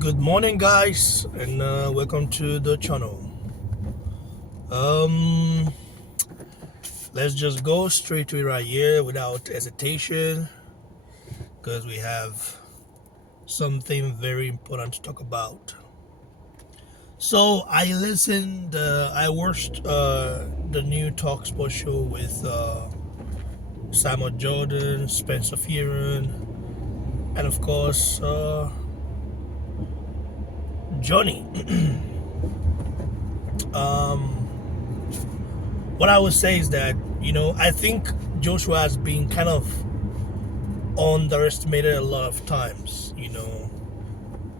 Good morning, guys, and welcome to the channel. Um, let's just go straight to it right here without hesitation, because we have something very important to talk about. So I watched the new Talk Sport show with Simon Jordan, Spencer Fearon, and of course Johnny. What I would say is that, I think Joshua has been kind of underestimated a lot of times.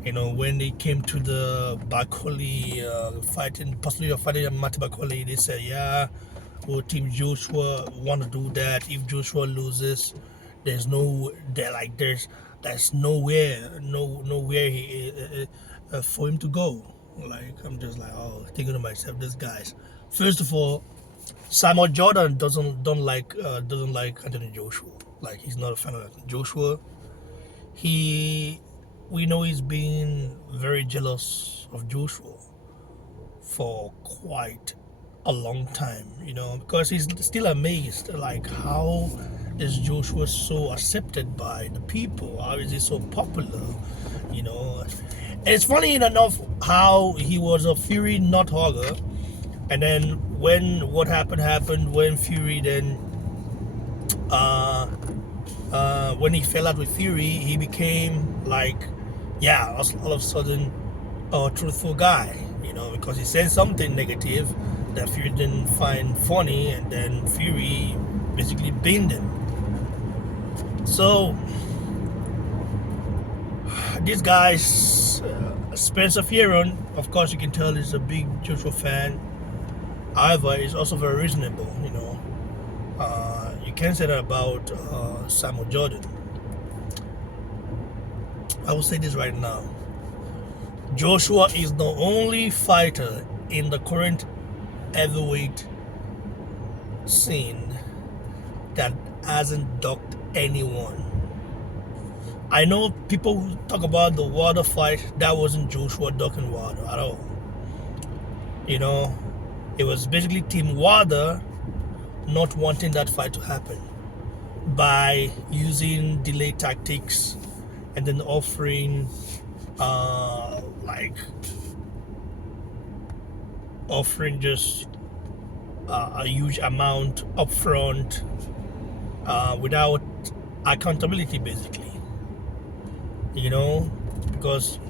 When they came to the Bakole possibly fighting Mati Bakole, they said, yeah, well, Team Joshua want to do that. If Joshua loses, there's nowhere for him to go. Like, I'm just like, oh, thinking to myself, these guys. First of all, Simon Jordan doesn't like Anthony Joshua. Like, he's not a fan of Anthony Joshua. We know he's been very jealous of Joshua for quite a long time, because he's still amazed, like, how is Joshua so accepted by the people? How is he so popular? And it's funny enough how he was a Fury not hugger, and then when what happened when Fury then when he fell out with Fury, he became like, yeah, all of a sudden a truthful guy, because he said something negative that Fury didn't find funny, and then Fury basically binned him. So these guys, Spencer Fearon, of course, you can tell he's a big Joshua fan. However, he's also very reasonable. You can't say that about Samuel Jordan. I will say this right now. Joshua is the only fighter in the current heavyweight scene that hasn't ducked anyone. I know people who talk about the Wilder fight. That wasn't Joshua ducking Wilder at all. It was basically Team Wilder not wanting that fight to happen by using delay tactics and then offering just a huge amount up front without accountability, basically. Because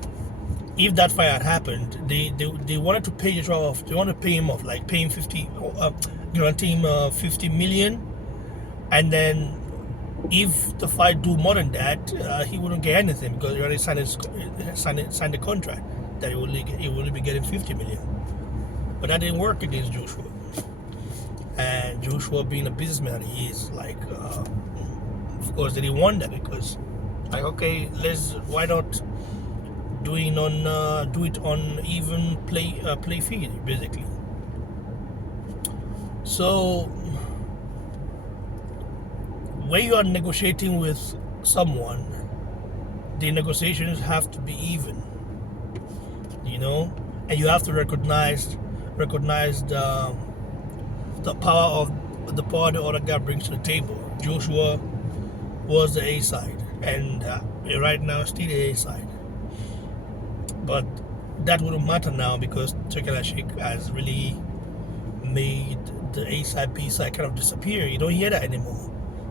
if that fight had happened, they wanted to pay Joshua off. They wanted to pay him off, like pay him guarantee him 50 million, and then if the fight do more than that, he wouldn't get anything, because he already signed the contract that he will only be getting 50 million. But that didn't work against Joshua. And Joshua, being a businessman that he is, like, of course they didn't want that, because, like, okay, why not do it on even play field, basically. So when you are negotiating with someone, the negotiations have to be even, and you have to recognize the power the other guy brings to the table. Joshua was the A side, and right now still the A side. But that wouldn't matter now, because Turki Alalshikh has really made the A side, B side kind of disappear. You don't hear that anymore.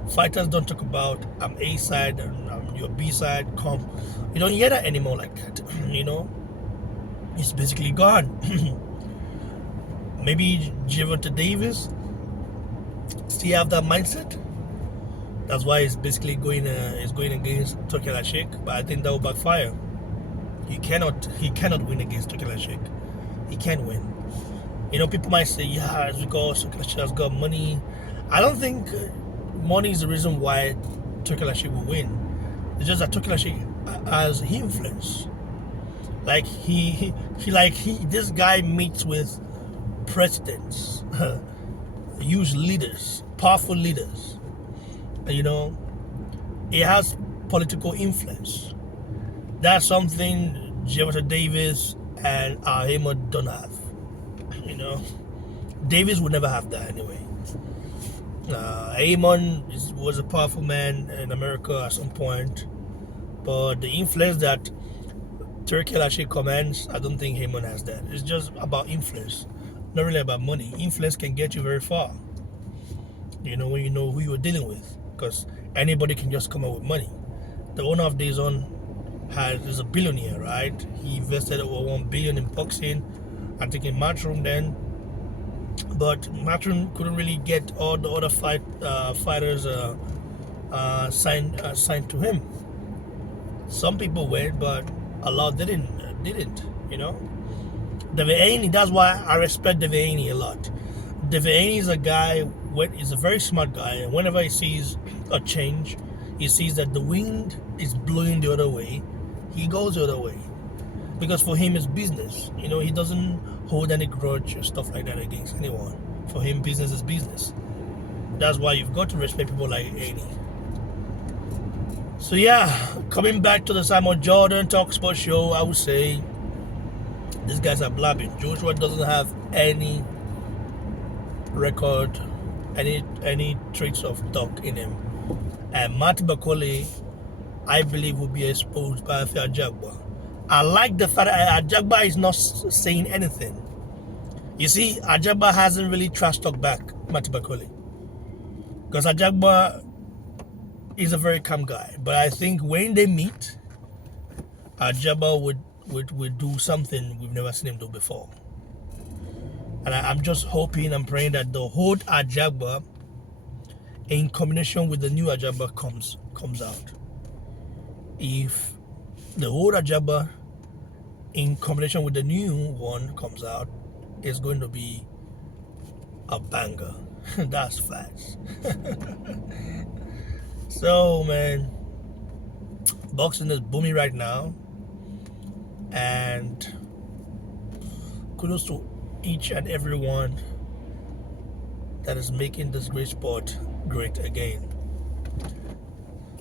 Fighters don't talk about I'm A side and I'm your B side. You don't hear that anymore like that. It's basically gone. Maybe Gervonta Davis still have that mindset. That's why it's basically going against Turki Alalshikh, but I think that will backfire. He cannot win against Turki Alalshikh. He can't win. People might say, yeah, it's because Turki Alalshikh has got money. I don't think money is the reason why Turki Alalshikh will win. It's just that Turki Alalshikh has influence. Like this guy meets with presidents, huge leaders, powerful leaders. He has political influence. That's something Jefferson Davis and Ahmed don't have. You know, Davis would never have that anyway. Amon was a powerful man in America at some point, but the influence that Turki Alalshikh commands, I don't think Haman has that. It's just about influence, not really about money. Influence can get you very far, you know, when you know who you're dealing with, because anybody can just come up with money. The owner of DAZN is a billionaire, right? He invested over $1 billion in boxing, I think in Matchroom then, but Matchroom couldn't really get all the other fighters signed to him. Some people went, but a lot didn't. You know, David Haney. That's why I respect David Haney a lot. David Haney is a guy. He's a very smart guy, and whenever he sees a change, he sees that the wind is blowing the other way, he goes the other way, because for him it's business. You know, he doesn't hold any grudge or stuff like that against anyone. For him, business is business. That's why you've got to respect people like Haney. So yeah, coming back to the Simon Jordan Talk Sports Show, I would say these guys are blabbing. Joshua doesn't have any record, any traits of talk in him. And Martin Bakole, I believe, will be exposed by Ajagba. I like the fact that Ajagba is not saying anything. You see, Ajagba hasn't really trash talked back Martin Bakole, because Ajagba is a very calm guy. But I think when they meet, Ajagba would do something we've never seen him do before. And I'm just hoping and praying that the old Ajagba, in combination with the new Ajagba, comes out. If the old Ajagba in combination with the new one comes out, it's going to be a banger. That's facts. So man, boxing is booming right now, and kudos to each and everyone that is making this great sport great again.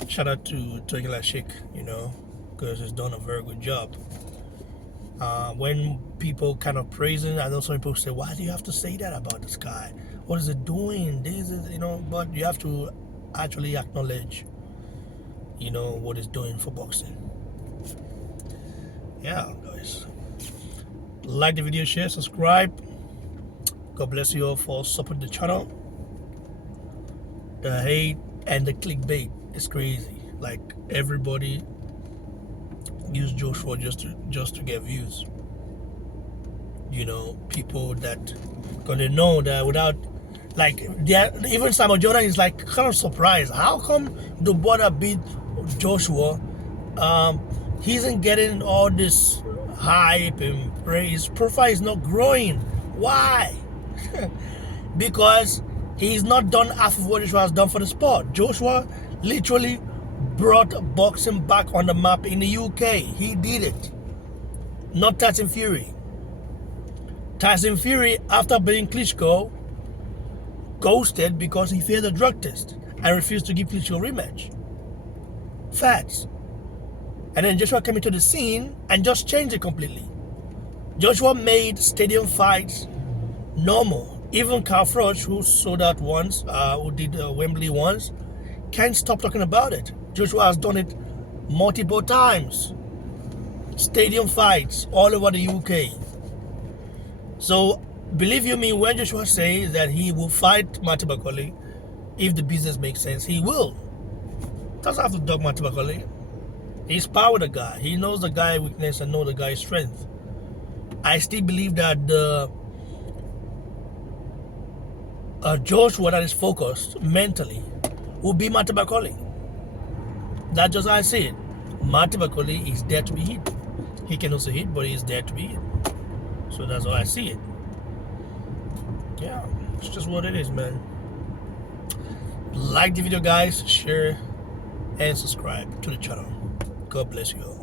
Shout out to Turki Alalshikh, you know, because he's done a very good job. When people kind of praising, I know some people say, why do you have to say that about this guy? What is it doing? This is, you know, but you have to actually acknowledge, you know, what it's doing for boxing. Yeah, guys. Like the video, share, subscribe. God bless you all for supporting the channel. The hate and the clickbait is crazy. Like, everybody use Joshua just to get views. You know, people that, because they know that without, like, even Simon Jordan is like kind of surprised. How come the boy that beat Joshua, he isn't getting all this hype and praise? His profile is not growing. Why? Because he's not done half of what Joshua has done for the sport. Joshua literally brought boxing back on the map in the UK. He did it. Not Tyson Fury. Tyson Fury, after beating Klitschko, ghosted because he failed a drug test and refused to give Klitschko a rematch. Facts. And then Joshua came into the scene and just changed it completely. Joshua made stadium fights normal. Even Carl Froch, who sold out once, who did Wembley once, can't stop talking about it. Joshua has done it multiple times. Stadium fights all over the UK. So, believe you me, when Joshua says that he will fight Martin Bakole, if the business makes sense, he will. Doesn't have to dog Martin Bakole. He's power the guy. He knows the guy's weakness and knows the guy's strength. I still believe that the Joshua that is focused mentally will be Martin Bakole. That's just how I see it. Martin Bakole is there to be hit. He can also hit, but he's there to be hit. So that's how I see it. Yeah, it's just what it is, man. Like the video, guys, share, and subscribe to the channel. God bless you all.